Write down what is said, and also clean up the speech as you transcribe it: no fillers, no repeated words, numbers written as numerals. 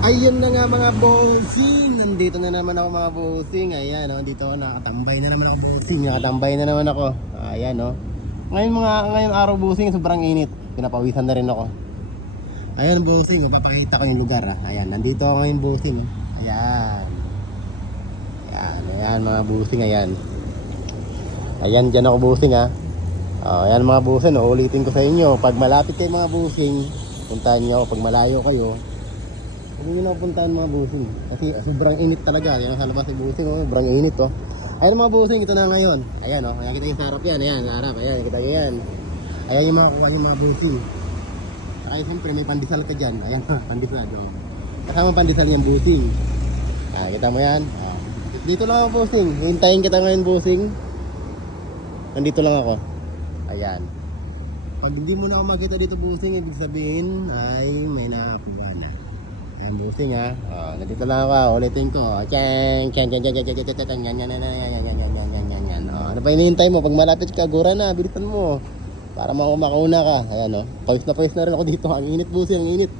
Ayun na nga mga bossing. Nandito na naman ako mga bossing. Ayan o, dito ako nakatambay na naman ako bossing. Nakatambay na naman ako. Ayan o. Ngayon araw bossing, sobrang init. Pinapawisan na rin ako. Ayan bossing, mapapakita ko yung lugar ha. Ayan, nandito ako ngayon bossing. Ayan. Ayan mga bossing, ayan. Ayan, dyan ako bossing ha. Ayan mga bossing, ulitin ko sa inyo. Pag malapit kayo mga bossing, puntahan nyo. Pag malayo kayo, huwag nyo na puntahan mga bossing. Kasi sobrang init talaga. Yan sa labas si bossing, sobrang init oh. Ayan mga bossing, ito na ngayon. Ayan oh, ayan kita yung sarap yan. Ayan, sarap. Ayan, kita nyo yan. Ayan yung mga bossing. Saka siyempre may pandesal ka dyan. Ayan, pandesal oh. Kasama pandesal yung bossing. Kita mo yan. Dito lang ako bossing. Hintayin kita ngayon bossing. Nandito lang ako. Ayan. Pag hindi mo na ako makita dito bossing, ibig sabihin ay may nakakuha na. Ayan bossing ha. Nandito lang ako. Ulitin ko. Ano pa hinihintay mo? Pag malapit ka, gura na. Bilisan mo. Para makauna ka. Ayan o. Pawis na rin ako dito. Ang init bossing. Ang init.